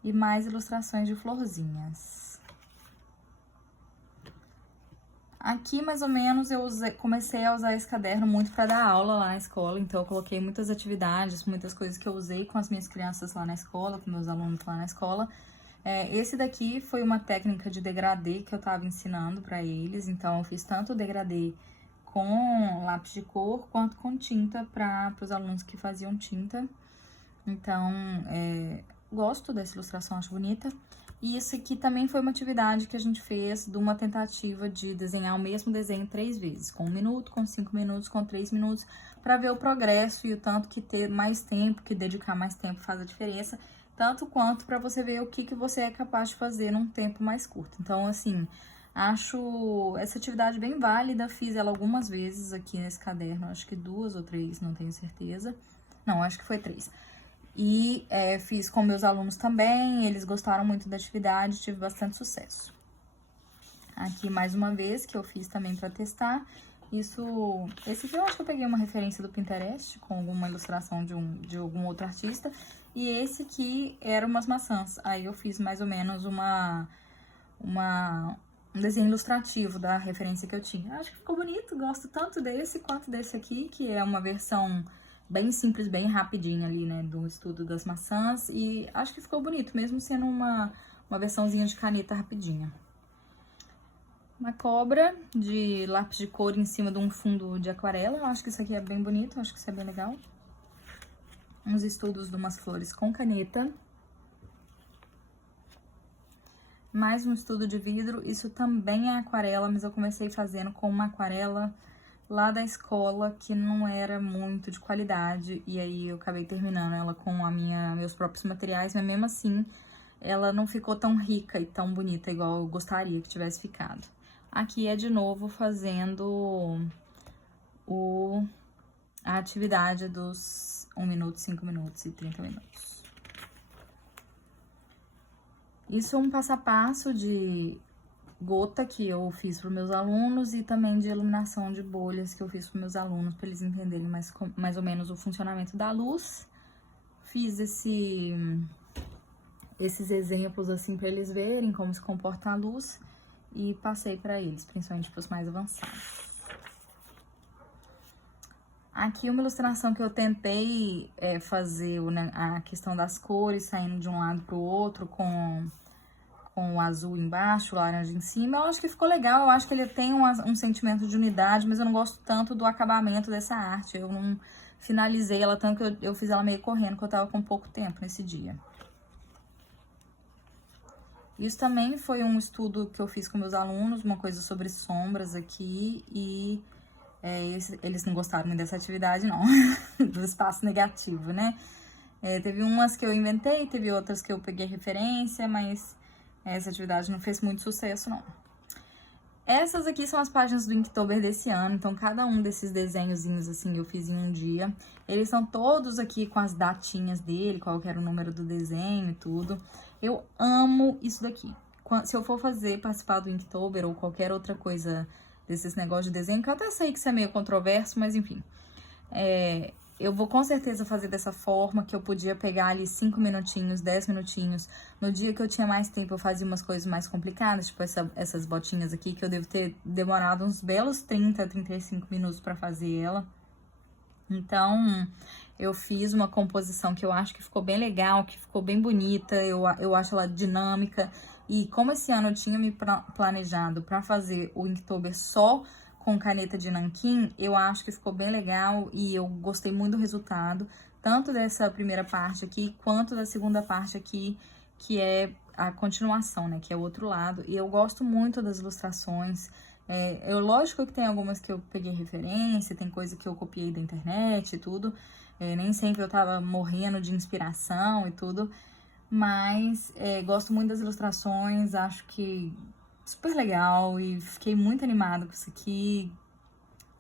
E mais ilustrações de florzinhas. Aqui, mais ou menos, eu comecei a usar esse caderno muito pra dar aula lá na escola. Então, eu coloquei muitas atividades, muitas coisas que eu usei com as minhas crianças lá na escola, com meus alunos lá na escola. Esse daqui foi uma técnica de degradê que eu tava ensinando pra eles. Então, eu fiz tanto o degradê com lápis de cor, quanto com tinta para os alunos que faziam tinta. Então, gosto dessa ilustração, acho bonita. E isso aqui também foi uma atividade que a gente fez de uma tentativa de desenhar o mesmo desenho 3 vezes. Com 1 minuto, com 5 minutos, com 3 minutos, para ver o progresso e o tanto que ter mais tempo, que dedicar mais tempo faz a diferença. Tanto quanto para você ver o que você é capaz de fazer num tempo mais curto. Então, assim, acho essa atividade bem válida, fiz ela algumas vezes aqui nesse caderno, acho que 2 ou 3, não tenho certeza. Não, acho que foi 3. E fiz com meus alunos também, eles gostaram muito da atividade, tive bastante sucesso. Aqui mais uma vez, que eu fiz também para testar. Esse aqui eu acho que eu peguei uma referência do Pinterest, com alguma ilustração de algum outro artista. E esse aqui era umas maçãs, aí eu fiz mais ou menos um desenho ilustrativo da referência que eu tinha. Acho que ficou bonito, gosto tanto desse quanto desse aqui, que é uma versão bem simples, bem rapidinha ali, né, do estudo das maçãs. E acho que ficou bonito, mesmo sendo uma versãozinha de caneta rapidinha. Uma cobra de lápis de cor em cima de um fundo de aquarela. Eu acho que isso aqui é bem bonito, acho que isso é bem legal. Uns estudos de umas flores com caneta. Mais um estudo de vidro, isso também é aquarela, mas eu comecei fazendo com uma aquarela lá da escola, que não era muito de qualidade, e aí eu acabei terminando ela com meus próprios materiais, mas mesmo assim, ela não ficou tão rica e tão bonita, igual eu gostaria que tivesse ficado. Aqui é de novo fazendo a atividade dos 1 minuto, 5 minutos e 30 minutos. Isso é um passo a passo de gota que eu fiz para os meus alunos e também de iluminação de bolhas que eu fiz para os meus alunos, para eles entenderem mais ou menos o funcionamento da luz. Fiz esses exemplos assim pra eles verem como se comporta a luz e passei pra eles, principalmente pros mais avançados. Aqui uma ilustração que eu tentei fazer a questão das cores, saindo de um lado pro outro com o azul embaixo, o laranja em cima. Eu acho que ficou legal, eu acho que ele tem um sentimento de unidade, mas eu não gosto tanto do acabamento dessa arte. Eu não finalizei ela tanto que eu fiz ela meio correndo, porque eu tava com pouco tempo nesse dia. Isso também foi um estudo que eu fiz com meus alunos, uma coisa sobre sombras aqui, e eles não gostaram muito dessa atividade, não, do espaço negativo, né? Teve umas que eu inventei, teve outras que eu peguei referência, mas essa atividade não fez muito sucesso, não. Essas aqui são as páginas do Inktober desse ano, então cada um desses desenhozinhos, assim, eu fiz em um dia. Eles são todos aqui com as datinhas dele, qual que era o número do desenho e tudo. Eu amo isso daqui. Se eu for participar do Inktober ou qualquer outra coisa desses negócios de desenho, que eu até sei que isso é meio controverso, mas enfim. Eu vou com certeza fazer dessa forma, que eu podia pegar ali 5 minutinhos, 10 minutinhos. No dia que eu tinha mais tempo, eu fazia umas coisas mais complicadas, tipo essas botinhas aqui, que eu devo ter demorado uns belos 30, 35 minutos pra fazer ela. Então, eu fiz uma composição que eu acho que ficou bem legal, que ficou bem bonita, eu acho ela dinâmica. E como esse ano eu tinha me planejado pra fazer o Inktober só com caneta de nanquim, eu acho que ficou bem legal e eu gostei muito do resultado, tanto dessa primeira parte aqui, quanto da segunda parte aqui, que é a continuação, né, que é o outro lado. E eu gosto muito das ilustrações. Lógico que tem algumas que eu peguei referência, tem coisa que eu copiei da internet e tudo, nem sempre eu tava morrendo de inspiração e tudo, mas gosto muito das ilustrações, acho que super legal e fiquei muito animada com isso aqui.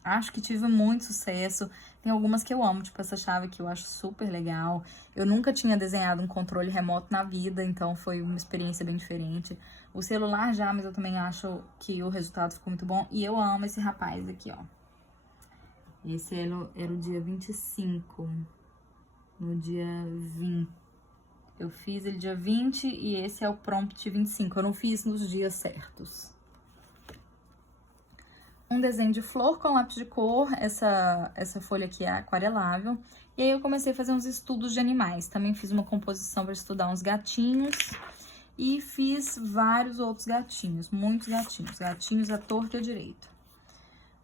Acho que tive muito sucesso. Tem algumas que eu amo, tipo essa chave que eu acho super legal. Eu nunca tinha desenhado um controle remoto na vida, então foi uma experiência bem diferente. O celular já, mas eu também acho que o resultado ficou muito bom. E eu amo esse rapaz aqui, ó. Esse era o dia 25. No dia 20. Eu fiz ele dia 20 e esse é o prompt 25. Eu não fiz nos dias certos. Um desenho de flor com lápis de cor. Essa folha aqui é aquarelável. E aí eu comecei a fazer uns estudos de animais. Também fiz uma composição para estudar uns gatinhos. E fiz vários outros gatinhos, muitos gatinhos. Gatinhos à torta e à direita.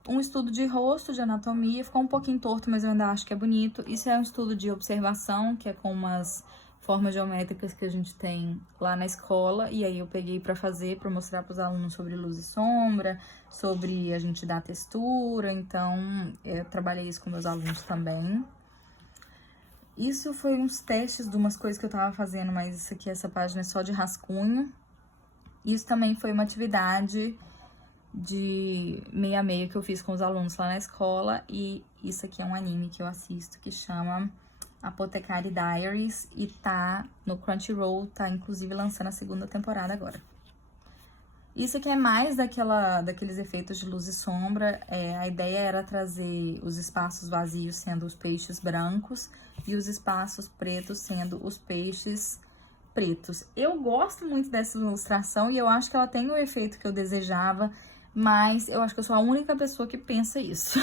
Um estudo de rosto, de anatomia. Ficou um pouquinho torto, mas eu ainda acho que é bonito. Isso é um estudo de observação, que é com umas formas geométricas que a gente tem lá na escola, e aí eu peguei pra fazer, pra mostrar pros alunos sobre luz e sombra, sobre a gente dar textura, então eu trabalhei isso com meus alunos também. Isso foi uns testes de umas coisas que eu tava fazendo, mas isso aqui, essa página é só de rascunho. Isso também foi uma atividade de meio a meio que eu fiz com os alunos lá na escola, e isso aqui é um anime que eu assisto que chama Apothecary Diaries e tá no Crunchyroll, tá inclusive lançando a segunda temporada agora. Isso aqui é mais daqueles efeitos de luz e sombra. A ideia era trazer os espaços vazios sendo os peixes brancos e os espaços pretos sendo os peixes pretos. Eu gosto muito dessa ilustração e eu acho que ela tem o efeito que eu desejava, mas eu acho que eu sou a única pessoa que pensa isso.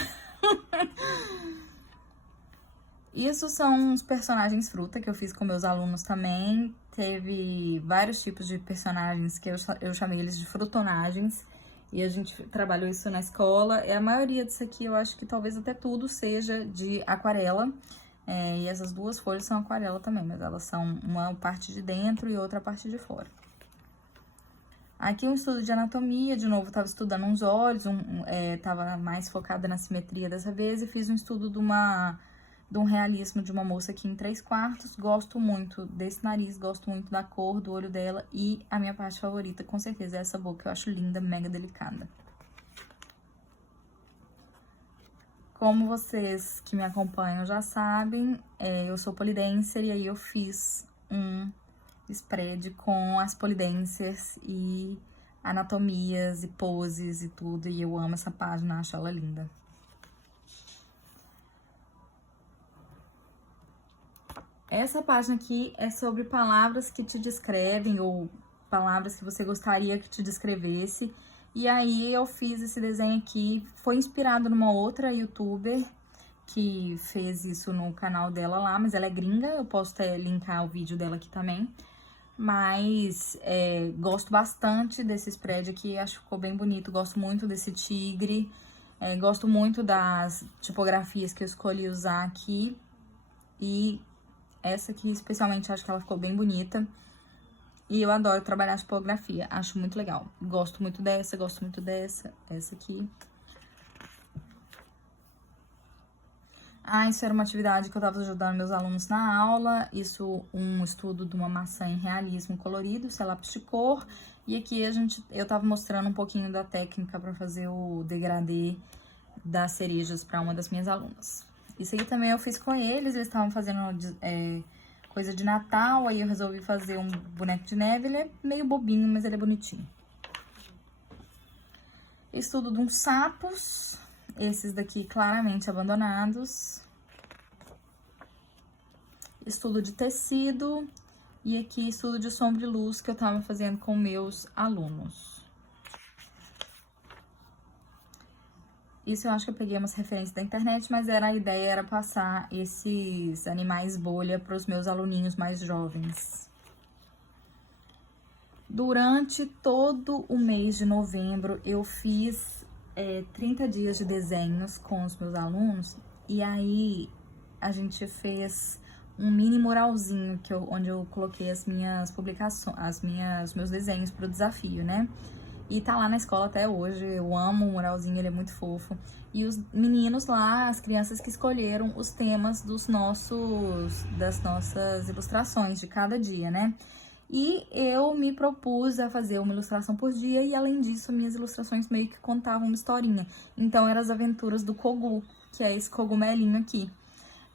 Isso são uns personagens fruta que eu fiz com meus alunos também. Teve vários tipos de personagens que eu chamei eles de frutonagens. E a gente trabalhou isso na escola. E a maioria disso aqui, eu acho que talvez até tudo seja de aquarela. E essas duas folhas são aquarela também, mas elas são uma parte de dentro e outra parte de fora. Aqui um estudo de anatomia, de novo, tava estudando uns olhos, tava mais focada na simetria dessa vez. E fiz um estudo de um realismo de uma moça aqui em 3/4. Gosto muito desse nariz, gosto muito da cor do olho dela. E a minha parte favorita, com certeza, é essa boca, eu acho linda, mega delicada. Como vocês que me acompanham já sabem, eu sou polidancer e aí eu fiz um spread com as polidancers e anatomias e poses e tudo. E eu amo essa página, acho ela linda. Essa página aqui é sobre palavras que te descrevem ou palavras que você gostaria que te descrevesse. E aí eu fiz esse desenho aqui, foi inspirado numa outra youtuber que fez isso no canal dela lá, mas ela é gringa, eu posso até linkar o vídeo dela aqui também. Mas gosto bastante desse spread aqui, acho que ficou bem bonito, gosto muito desse tigre, gosto muito das tipografias que eu escolhi usar aqui. E essa aqui, especialmente, acho que ela ficou bem bonita. E eu adoro trabalhar tipografia, acho muito legal. Gosto muito dessa, essa aqui. Isso era uma atividade que eu tava ajudando meus alunos na aula. Isso, um estudo de uma maçã em realismo colorido, isso é lápis de cor. E aqui eu tava mostrando um pouquinho da técnica para fazer o degradê das cerejas para uma das minhas alunas. Isso aí também eu fiz com eles estavam fazendo coisa de Natal, aí eu resolvi fazer um boneco de neve. Ele é meio bobinho, mas ele é bonitinho. Estudo de uns sapos, esses daqui claramente abandonados. Estudo de tecido e aqui estudo de sombra e luz que eu tava fazendo com meus alunos. Isso eu acho que eu peguei umas referências da internet, mas a ideia era passar esses animais bolha para os meus aluninhos mais jovens. Durante todo o mês de novembro, eu fiz 30 dias de desenhos com os meus alunos. E aí, a gente fez um mini muralzinho, onde eu coloquei as minhas publicações, os meus desenhos para o desafio, né? E tá lá na escola até hoje, eu amo o muralzinho, ele é muito fofo. E os meninos lá, as crianças que escolheram os temas das nossas ilustrações de cada dia, né? E eu me propus a fazer uma ilustração por dia e, além disso, minhas ilustrações meio que contavam uma historinha. Então, eram as aventuras do Kogu, que é esse cogumelinho aqui.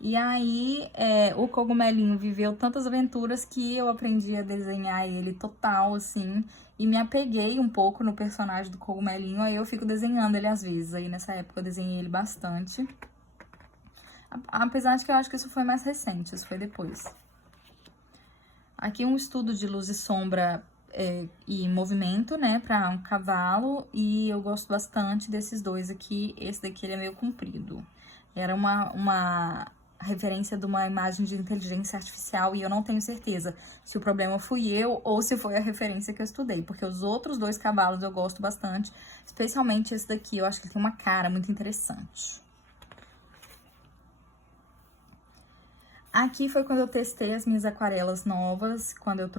E aí, o cogumelinho viveu tantas aventuras que eu aprendi a desenhar ele total, assim, e me apeguei um pouco no personagem do cogumelinho, aí eu fico desenhando ele às vezes. Aí, nessa época, eu desenhei ele bastante. Apesar de que eu acho que isso foi mais recente, isso foi depois. Aqui um estudo de luz e sombra e movimento, né, para um cavalo, e eu gosto bastante desses dois aqui. Esse daqui ele é meio comprido. Era uma referência de uma imagem de inteligência artificial e eu não tenho certeza se o problema fui eu ou se foi a referência que eu estudei, porque os outros dois cavalos eu gosto bastante, especialmente esse daqui, eu acho que ele tem uma cara muito interessante. Aqui foi quando eu testei as minhas aquarelas novas, quando eu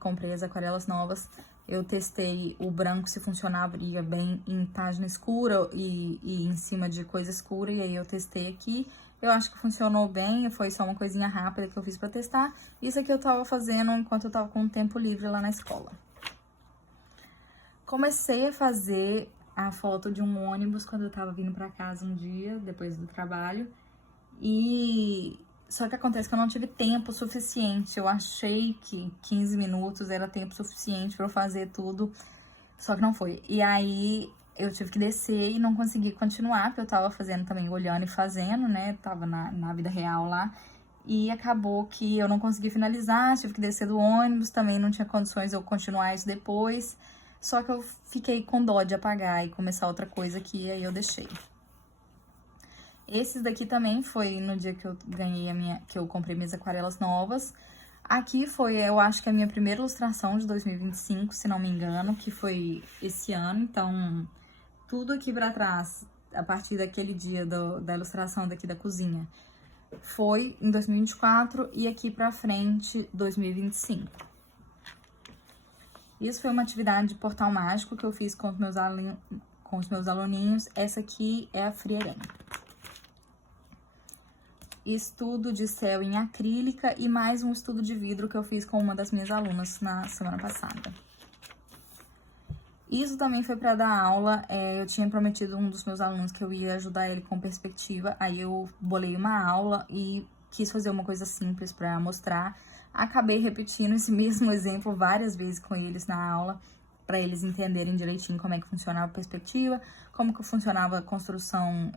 comprei as aquarelas novas, eu testei o branco se funcionaria bem em página escura e em cima de coisa escura, e aí eu testei aqui. Eu acho que funcionou bem, foi só uma coisinha rápida que eu fiz pra testar. Isso aqui eu tava fazendo enquanto eu tava com tempo livre lá na escola. Comecei a fazer a foto de um ônibus quando eu tava vindo pra casa um dia, depois do trabalho, só que acontece que eu não tive tempo suficiente. Eu achei que 15 minutos era tempo suficiente pra eu fazer tudo, só que não foi. E aí eu tive que descer e não consegui continuar, porque eu tava fazendo também, olhando e fazendo, né? Tava na vida real lá. E acabou que eu não consegui finalizar, tive que descer do ônibus, também não tinha condições de eu continuar isso depois. Só que eu fiquei com dó de apagar e começar outra coisa aqui, e aí eu deixei. Esses daqui também foi no dia que eu que eu comprei minhas aquarelas novas. Aqui foi, eu acho que a minha primeira ilustração de 2025, se não me engano, que foi esse ano. Então, tudo aqui pra trás, a partir daquele dia da ilustração daqui da cozinha, foi em 2024 e aqui pra frente, 2025. Isso foi uma atividade de portal mágico que eu fiz com os meus aluninhos. Essa aqui é a Frieran. Estudo de céu em acrílica e mais um estudo de vidro que eu fiz com uma das minhas alunas na semana passada. Isso também foi para dar aula, eu tinha prometido a um dos meus alunos que eu ia ajudar ele com perspectiva, aí eu bolei uma aula e quis fazer uma coisa simples para mostrar. Acabei repetindo esse mesmo exemplo várias vezes com eles na aula, para eles entenderem direitinho como é que funcionava a perspectiva, como que funcionava a construção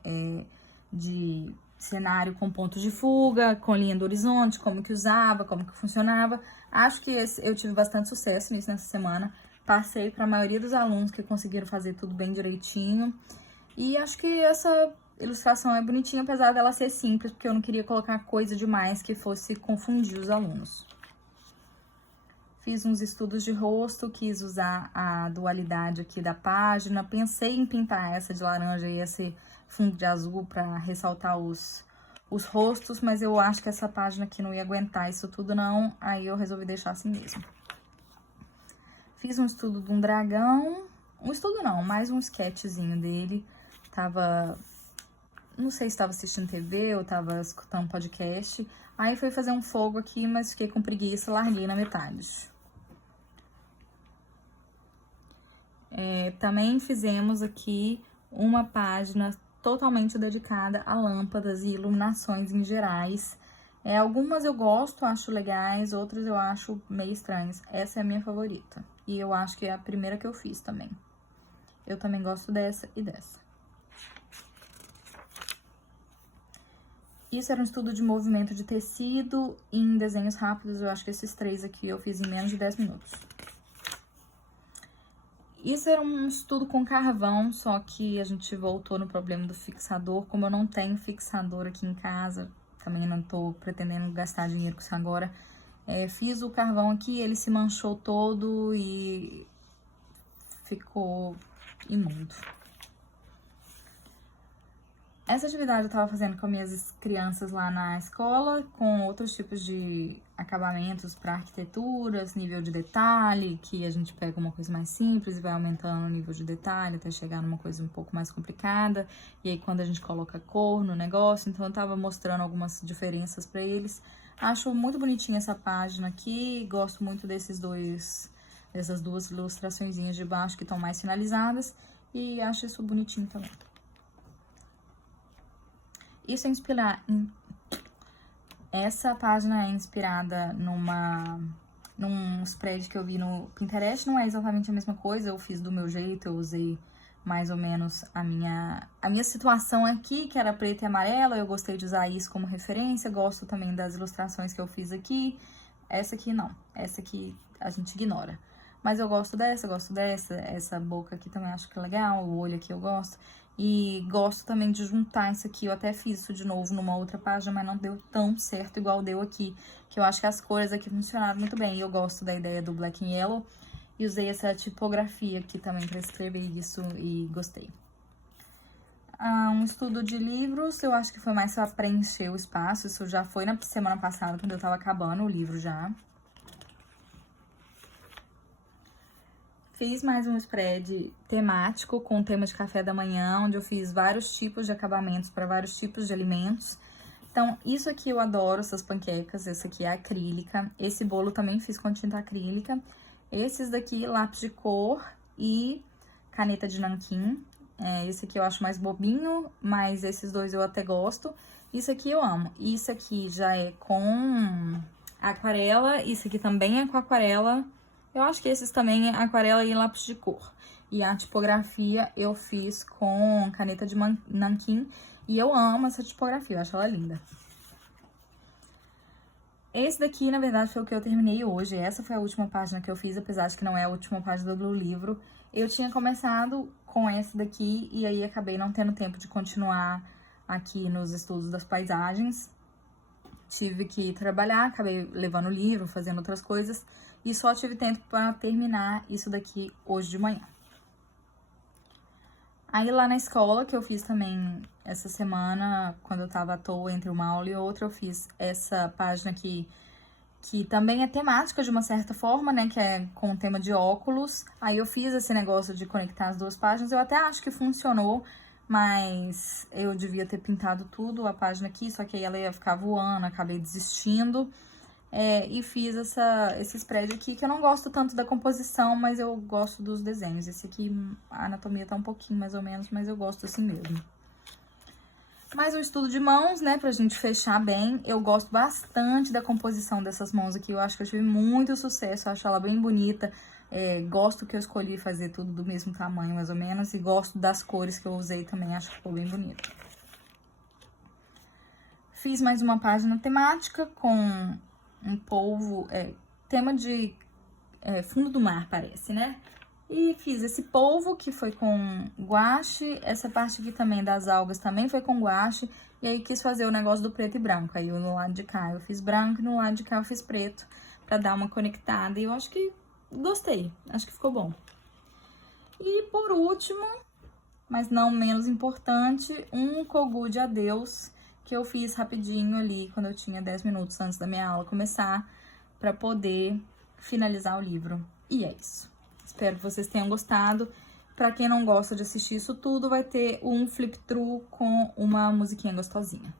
de cenário com pontos de fuga, com linha do horizonte, como que usava, como que funcionava. Acho que eu tive bastante sucesso nisso nessa semana. Passei para a maioria dos alunos que conseguiram fazer tudo bem direitinho. E acho que essa ilustração é bonitinha, apesar dela ser simples, porque eu não queria colocar coisa demais que fosse confundir os alunos. Fiz uns estudos de rosto, quis usar a dualidade aqui da página. Pensei em pintar essa de laranja e esse fundo de azul para ressaltar os rostos, mas eu acho que essa página aqui não ia aguentar isso tudo não, aí eu resolvi deixar assim mesmo. Fiz um estudo de um dragão, um estudo não, mais um sketchzinho dele. Não sei se estava assistindo TV ou estava escutando podcast. Aí fui fazer um fogo aqui, mas fiquei com preguiça, larguei na metade. Também fizemos aqui uma página totalmente dedicada a lâmpadas e iluminações em gerais. Algumas eu gosto, acho legais, outras eu acho meio estranhas. Essa é a minha favorita. E eu acho que é a primeira que eu fiz também. Eu também gosto dessa e dessa. Isso era um estudo de movimento de tecido em desenhos rápidos. Eu acho que esses 3 aqui eu fiz em menos de 10 minutos. Isso era um estudo com carvão, só que a gente voltou no problema do fixador. Como eu não tenho fixador aqui em casa, também não tô pretendendo gastar dinheiro com isso agora. Fiz o carvão aqui, ele se manchou todo e ficou imundo. Essa atividade eu tava fazendo com minhas crianças lá na escola, com outros tipos de acabamentos para arquiteturas, nível de detalhe, que a gente pega uma coisa mais simples e vai aumentando o nível de detalhe até chegar numa coisa um pouco mais complicada. E aí quando a gente coloca cor no negócio, então eu tava mostrando algumas diferenças para eles. Acho muito bonitinha essa página aqui, gosto muito dessas 2 ilustraçõezinhas de baixo que estão mais finalizadas e acho isso bonitinho também. Isso é Essa página é inspirada num spread que eu vi no Pinterest. Não é exatamente a mesma coisa, eu fiz do meu jeito, eu usei mais ou menos a minha situação aqui, que era preto e amarelo. Eu gostei de usar isso como referência, gosto também das ilustrações que eu fiz aqui. Essa aqui não, essa aqui a gente ignora. Mas eu gosto dessa, essa boca aqui também acho que é legal, o olho aqui eu gosto. E gosto também de juntar isso aqui, eu até fiz isso de novo numa outra página, mas não deu tão certo igual deu aqui. Que eu acho que as cores aqui funcionaram muito bem, e eu gosto da ideia do Black and Yellow. E usei essa tipografia aqui também pra escrever isso e gostei. Um estudo de livros, eu acho que foi mais pra preencher o espaço, isso já foi na semana passada, quando eu tava acabando o livro já. Fiz mais um spread temático com o tema de café da manhã, onde eu fiz vários tipos de acabamentos para vários tipos de alimentos. Então, isso aqui eu adoro, essas panquecas, essa aqui é acrílica. Esse bolo também fiz com tinta acrílica. Esses daqui, lápis de cor e caneta de nanquim. Esse aqui eu acho mais bobinho, mas esses 2 eu até gosto. Isso aqui eu amo. Isso aqui já é com aquarela, isso aqui também é com aquarela. Eu acho que esses também é aquarela e lápis de cor. E a tipografia eu fiz com caneta de nanquim. E eu amo essa tipografia, eu acho ela linda. Esse daqui, na verdade, foi o que eu terminei hoje. Essa foi a última página que eu fiz, apesar de que não é a última página do livro. Eu tinha começado com essa daqui e aí acabei não tendo tempo de continuar aqui nos estudos das paisagens. Tive que trabalhar, acabei levando o livro, fazendo outras coisas. E só tive tempo para terminar isso daqui hoje de manhã. Aí lá na escola, que eu fiz também essa semana, quando eu tava à toa entre uma aula e outra, eu fiz essa página aqui, que também é temática de uma certa forma, né, que é com o tema de óculos. Aí eu fiz esse negócio de conectar as 2 páginas, eu até acho que funcionou, mas eu devia ter pintado tudo, a página aqui, só que aí ela ia ficar voando, acabei desistindo. E fiz esse spread aqui, que eu não gosto tanto da composição, mas eu gosto dos desenhos. Esse aqui, a anatomia tá um pouquinho mais ou menos, mas eu gosto assim mesmo. Mais um estudo de mãos, né, pra gente fechar bem. Eu gosto bastante da composição dessas mãos aqui, eu acho que eu tive muito sucesso, eu acho ela bem bonita. Gosto que eu escolhi fazer tudo do mesmo tamanho, mais ou menos, e gosto das cores que eu usei também, acho que ficou bem bonito. Fiz mais uma página temática com um polvo, tema de fundo do mar, parece, né? E fiz esse polvo que foi com guache, essa parte aqui também das algas também foi com guache, e aí quis fazer o negócio do preto e branco. Aí no lado de cá eu fiz branco e no lado de cá eu fiz preto, pra dar uma conectada, e eu acho que gostei, acho que ficou bom. E por último, mas não menos importante, um kogu de adeus, que eu fiz rapidinho ali, quando eu tinha 10 minutos antes da minha aula começar, pra poder finalizar o livro. E é isso. Espero que vocês tenham gostado. Pra quem não gosta de assistir isso tudo, vai ter um flip-through com uma musiquinha gostosinha.